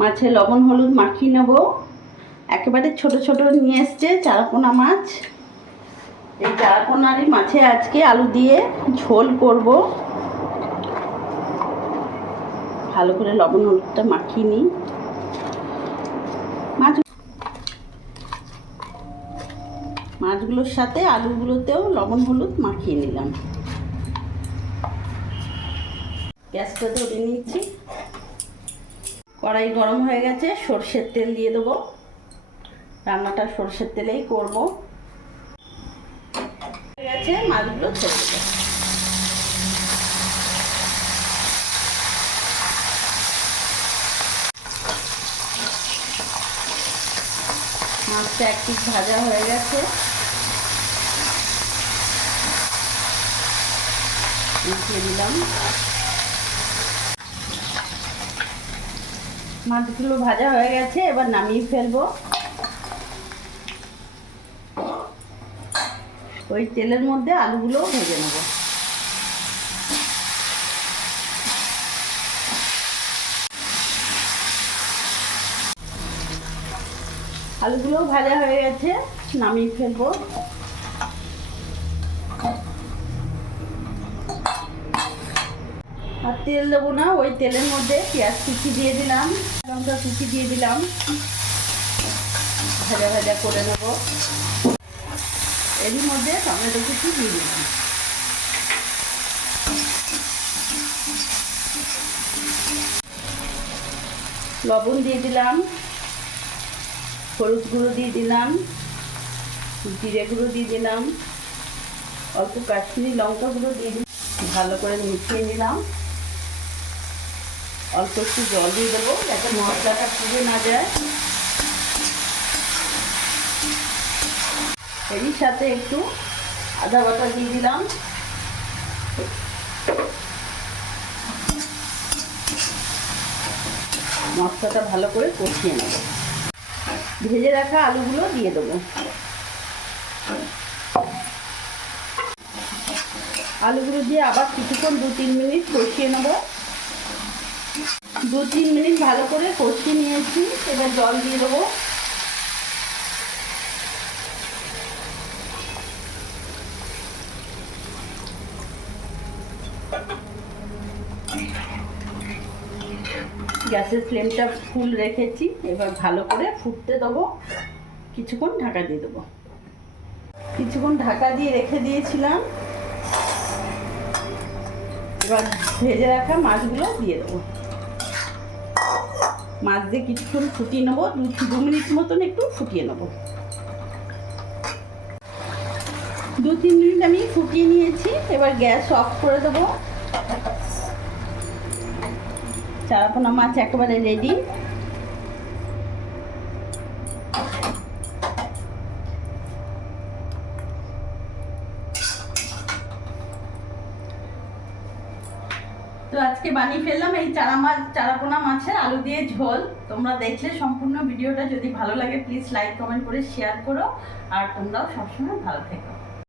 মাছে লবণ হলুদ মাখিয়ে নেব। একেবারে ছোট ছোট নিয়ে এসছে চারাপোনা মাছ। এই চারাপোনারই মাছে আজকে আলু দিয়ে ঝোল করব। ভালো করে লবণ হলুদটা মাখিয়ে নিই। মাছগুলোর সাথে আলুগুলোতেও লবণ হলুদ মাখিয়ে নিলাম। গ্যাসটা ধরে নিচ্ছি। কড়াই গরম হয়ে গেছে, সরষের তেল দিয়ে দেবো। রান্নাটা সরষের তেলেই করবো। হয়ে গেছে, মাছগুলো ছেড়ে দেবো। মাছটা এক পিস ভাজা হয়ে গেছে, উঠিয়ে দিলাম। মাছগুলো ভাজা হয়ে গেছে, এবার নামিয়ে ফেলবো। ওই তেলের মধ্যে আলুগুলো ভেজে নেব। আলুগুলো ভাজা হয়ে গেছে, নামিয়ে ফেলবো। আর তেল দেবো না, ওই তেলের মধ্যে পেঁয়াজ কুচি দিয়ে দিলাম, লঙ্কা কুচি দিয়ে দিলাম, ভাজা ভাজা করে নেব। এরই মধ্যে টমেটো কুচি দিয়ে দিলাম। লবণ দিয়ে দিলাম, হলুদ গুঁড়ো দিয়ে দিলাম, জিরে গুঁড়ো দিয়ে দিলাম, অল্প কাশ্মীরি লঙ্কা গুঁড়ো দিয়ে দিলাম। ভালো করে মিশিয়ে নিলাম। অল্প একটু জল দিয়ে দেবো যাতে মশলাটা পুড়ে না যায়। এরই সাথে একটু আদা বাটা দিয়ে দিলাম। মশলাটা ভালো করে কষিয়ে নেব। ভেজে রাখা আলুগুলো দিয়ে দেবো। আলুগুলো দিয়ে আবার কিছুক্ষণ 2-3 মিনিট কষিয়ে নেব। 2-3 মিনিট ভালো করে কষিয়ে নিয়েছি, এবার জল দিয়ে দেবো। গ্যাসের ফ্লেমটা ফুল রেখেছি, এবার ভালো করে ফুটতে দেবো। কিছুক্ষণ ঢাকা দিয়ে দেবো। কিছুক্ষণ ঢাকা দিয়ে রেখে দিয়েছিলাম। এবার ভেজে রাখা মাছগুলো দিয়ে দেবো। মাছ দিয়ে কিছুক্ষণ ফুটিয়ে নেবো, 2 মিনিট মতন একটু ফুটিয়ে নেবো। 2-3 মিনিট আমি ফুটিয়ে নিয়েছি, এবার গ্যাস অফ করে দেবো। চারাপোনা মাছ একেবারে রেডি। তো আজকে বানিয়ে ফেললাম এই চারাপোনা মাছের আলু দিয়ে ঝোল। তোমরা দেখলে সম্পূর্ণ ভিডিওটা। যদি ভালো লাগে প্লিজ লাইক কমেন্ট করে শেয়ার করো। আর তোমরাও সবসময় ভালো থেকো।